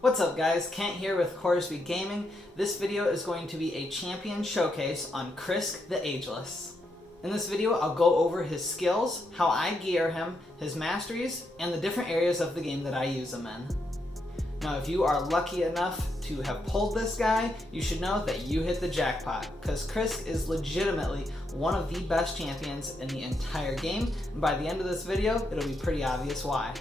What's up guys, Kent here with Krisk Gaming. This video is going to be a champion showcase on Krisk the Ageless. In this video I'll go over his skills, how I gear him, his masteries, and the different areas of the game that I use him in. Now if you are lucky enough to have pulled this guy, you should know that you hit the jackpot, because Krisk is legitimately one of the best champions in the entire game, and by the end of this video it'll be pretty obvious why.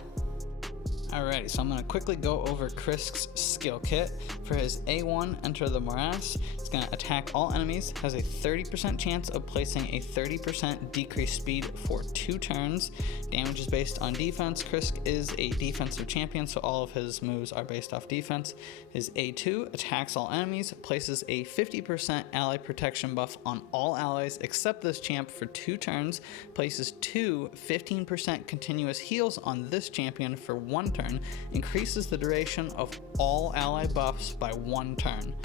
Alrighty, so I'm going to quickly go over Krisk's skill kit. For his A1, Enter the Morass, it's going to attack all enemies, has a 30% chance of placing a 30% decreased speed for 2 turns. Damage is based on defense. Krisk is a defensive champion, so all of his moves are based off defense. His A2 attacks all enemies, places a 50% ally protection buff on all allies except this champ for 2 turns, places 2 15% continuous heals on this champion for 1 turn, increases the duration of all ally buffs by 1 turn.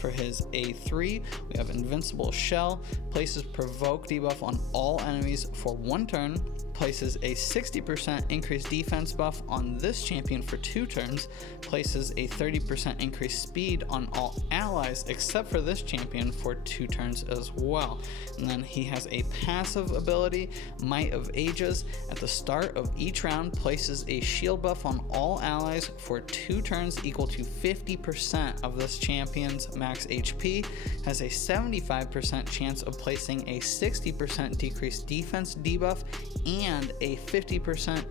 For his A3, we have Invincible Shell, places Provoke debuff on all enemies for 1 turn, places a 60% increased defense buff on this champion for 2 turns, places a 30% increased speed on all allies except for this champion for 2 turns as well. And then he has a passive ability, Might of Ages. At the start of each round, places a shield buff on all allies for 2 turns equal to 50% of this champion's max HP, has a 75% chance of placing a 60% decreased defense debuff and a 50%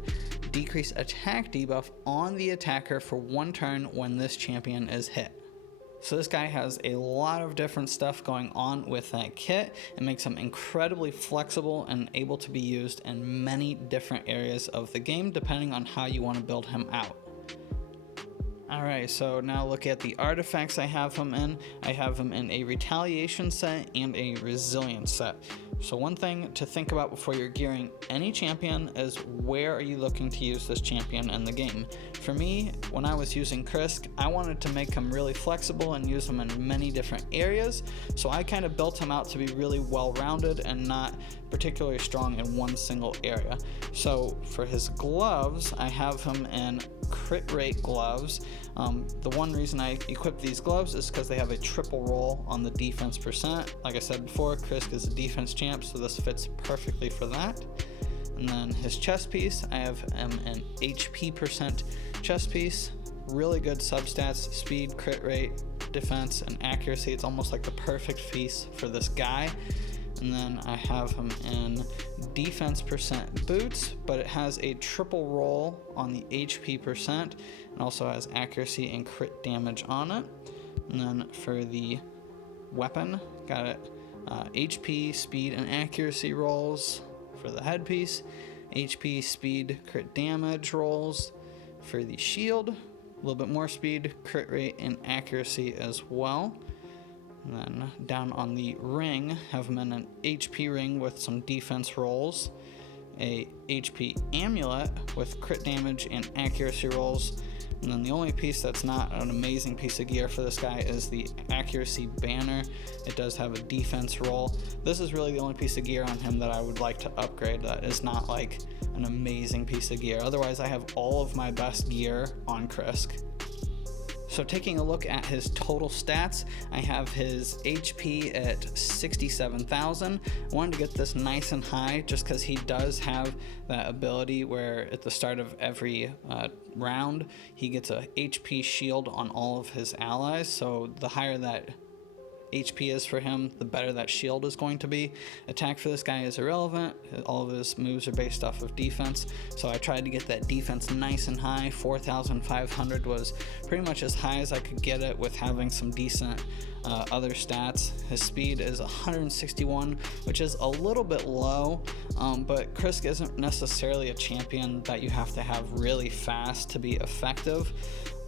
decreased attack debuff on the attacker for 1 turn when this champion is hit. So this guy has a lot of different stuff going on with that kit. It makes him incredibly flexible and able to be used in many different areas of the game depending on how you want to build him out. Alright, so now look at the artifacts I have him in. I have him in a retaliation set and a resilience set. So one thing to think about before you're gearing any champion is where are you looking to use this champion in the game. For me, when I was using Krisk, I wanted to make him really flexible and use him in many different areas, so I kind of built him out to be really well-rounded and not particularly strong in one single area. So for his gloves, I have him in crit rate gloves. The one reason I equip these gloves is because they have a triple roll on the defense percent. Like I said before, Krisk is a defense champ, so this fits perfectly for that. And then his chest piece, I have him an HP percent chest piece. Really good substats, speed, crit rate, defense, and accuracy. It's almost like the perfect piece for this guy. And then I have him in defense percent boots, but it has a triple roll on the HP percent and also has accuracy and crit damage on it. And then for the weapon, got it HP, speed, and accuracy rolls for the headpiece, HP, speed, crit damage rolls for the shield, a little bit more speed, crit rate, and accuracy as well. And then down on the ring, have him in an HP ring with some defense rolls, a HP amulet with crit damage and accuracy rolls, and then the only piece that's not an amazing piece of gear for this guy is the accuracy banner. It does have a defense roll. This is really the only piece of gear on him that I would like to upgrade that is not like an amazing piece of gear. Otherwise, I have all of my best gear on Krisk. So taking a look at his total stats, I have his HP at 67,000. I wanted to get this nice and high just because he does have that ability where at the start of every round, he gets a HP shield on all of his allies. So the higher that HP is for him, the better that shield is going to be. Attack for this guy is irrelevant. All of his moves are based off of defense, so I tried to get that defense nice and high. 4,500 was pretty much as high as I could get it with having some decent other stats. His speed is 161, which is a little bit low, but Krisk isn't necessarily a champion that you have to have really fast to be effective.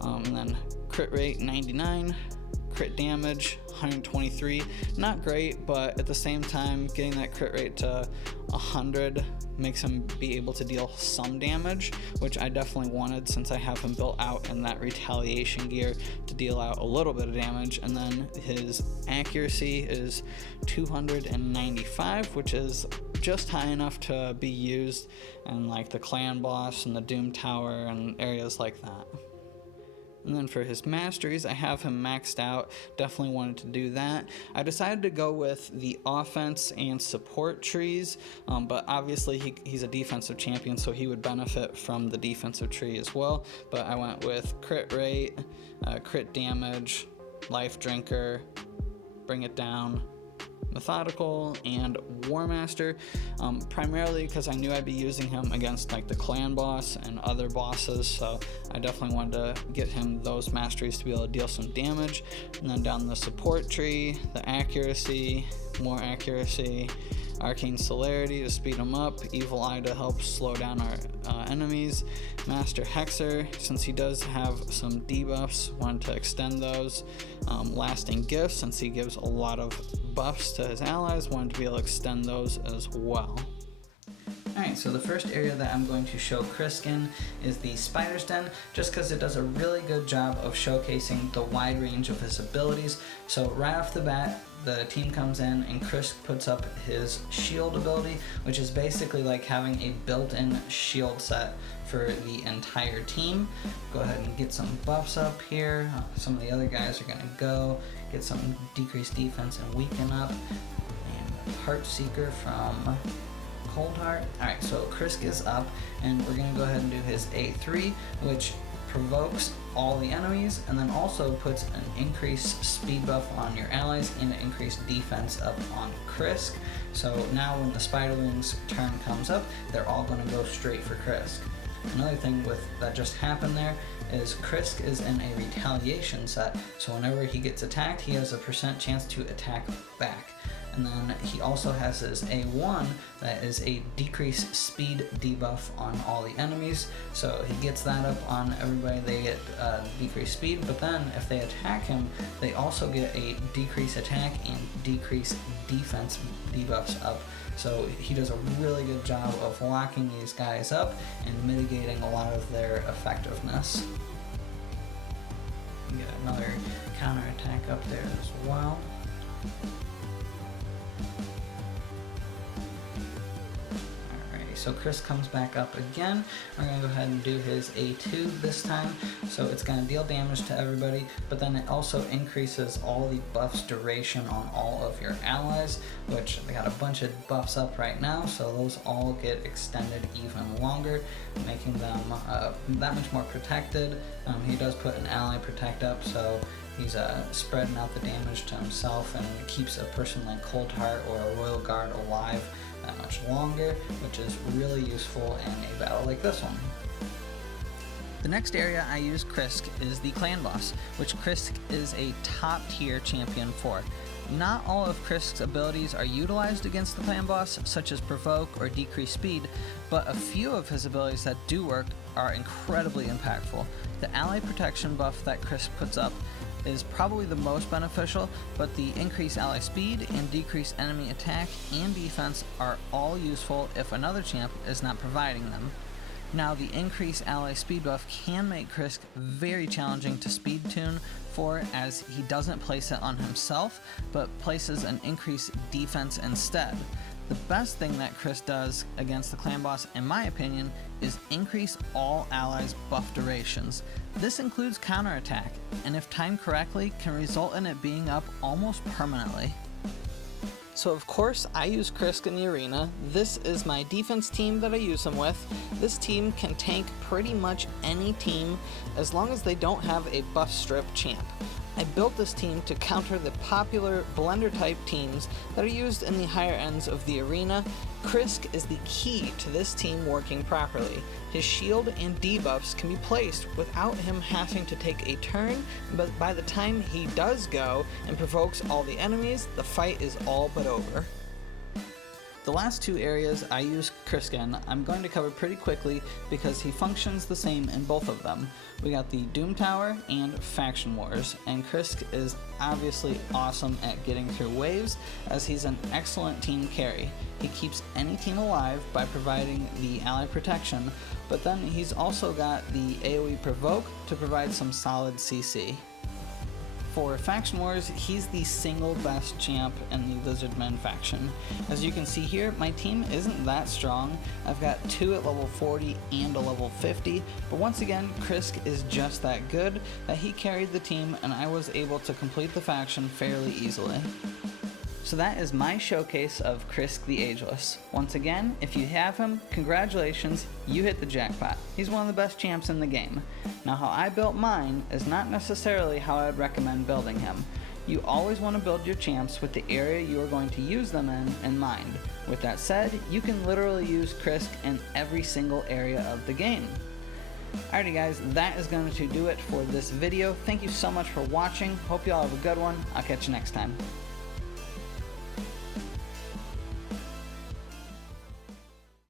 And then crit rate 99, crit damage 123, not great, but at the same time getting that crit rate to 100 makes him be able to deal some damage, which I definitely wanted since I have him built out in that retaliation gear to deal out a little bit of damage. And then his accuracy is 295, which is just high enough to be used in like the clan boss and the Doom Tower and areas like that. And then for his masteries, I have him maxed out. Definitely wanted to do that. I decided to go with the offense and support trees, but obviously he's a defensive champion, so he would benefit from the defensive tree as well. But I went with crit rate, crit damage, life drinker, bring it down, methodical, and war master, primarily because I knew I'd be using him against like the clan boss and other bosses, so I definitely wanted to get him those masteries to be able to deal some damage. And then down the support tree, the accuracy, more accuracy, arcane celerity to speed them up, evil eye to help slow down our enemies, master hexer since he does have some debuffs, wanted to extend those, lasting gifts since he gives a lot of buffs to his allies, wanted to be able to extend those as well. Alright, so the first area that I'm going to show Krisk in is the Spider's Den, just because it does a really good job of showcasing the wide range of his abilities. So right off the bat, the team comes in and Krisk puts up his shield ability, which is basically like having a built-in shield set for the entire team. Go ahead and get some buffs up here. Some of the other guys are going to go get some decreased defense and weaken up. And Heart Seeker from Cold Heart. Alright, so Krisk is up, and we're going to go ahead and do his A3, which provokes all the enemies, and then also puts an increased speed buff on your allies and an increased defense up on Krisk. So now when the Spiderling's turn comes up, they're all going to go straight for Krisk. Another thing that just happened there is Krisk is in a retaliation set, so whenever he gets attacked, he has a % chance to attack back. And then he also has his A1 that is a decreased speed debuff on all the enemies. So he gets that up on everybody, they get decreased speed, but then if they attack him, they also get a decreased attack and decreased defense debuffs up. So he does a really good job of locking these guys up and mitigating a lot of their effectiveness. You get another counter attack up there as well. So Krisk comes back up again. We're going to go ahead and do his A2 this time. So it's going to deal damage to everybody, but then it also increases all the buffs duration on all of your allies, which they got a bunch of buffs up right now, so those all get extended even longer, making them that much more protected. He does put an ally protect up, so he's spreading out the damage to himself and keeps a person like Cold Heart or a Royal Guard alive that much longer, which is really useful in a battle like this one. The next area I use Krisk is the clan boss, which Krisk is a top tier champion for. Not all of Krisk's abilities are utilized against the clan boss, such as provoke or decrease speed, but a few of his abilities that do work are incredibly impactful. The ally protection buff that Krisk puts up is probably the most beneficial, but the increased ally speed and decreased enemy attack and defense are all useful if another champ is not providing them. Now, the increased ally speed buff can make Krisk very challenging to speed tune for, as he doesn't place it on himself, but places an increased defense instead. The best thing that Krisk does against the clan boss, in my opinion, is increase all allies' buff durations. This includes counterattack, and if timed correctly, can result in it being up almost permanently. So of course I use Krisk in the arena. This is my defense team that I use him with. This team can tank pretty much any team as long as they don't have a buff strip champ. I built this team to counter the popular blender type teams that are used in the higher ends of the arena. Krisk is the key to this team working properly. His shield and debuffs can be placed without him having to take a turn, but by the time he does go and provokes all the enemies, the fight is all but over. The last two areas I use Krisk in, I'm going to cover pretty quickly because he functions the same in both of them. We got the Doom Tower and Faction Wars, and Krisk is obviously awesome at getting through waves as he's an excellent team carry. He keeps any team alive by providing the ally protection, but then he's also got the AoE Provoke to provide some solid CC. For Faction Wars, he's the single best champ in the Lizardmen faction. As you can see here, my team isn't that strong. I've got 2 at level 40 and a level 50, but once again, Krisk is just that good that he carried the team and I was able to complete the faction fairly easily. So that is my showcase of Krisk the Ageless. Once again, if you have him, congratulations, you hit the jackpot. He's one of the best champs in the game. Now how I built mine is not necessarily how I'd recommend building him. You always want to build your champs with the area you are going to use them in mind. With that said, you can literally use Krisk in every single area of the game. Alrighty guys, that is going to do it for this video. Thank you so much for watching. Hope you all have a good one. I'll catch you next time.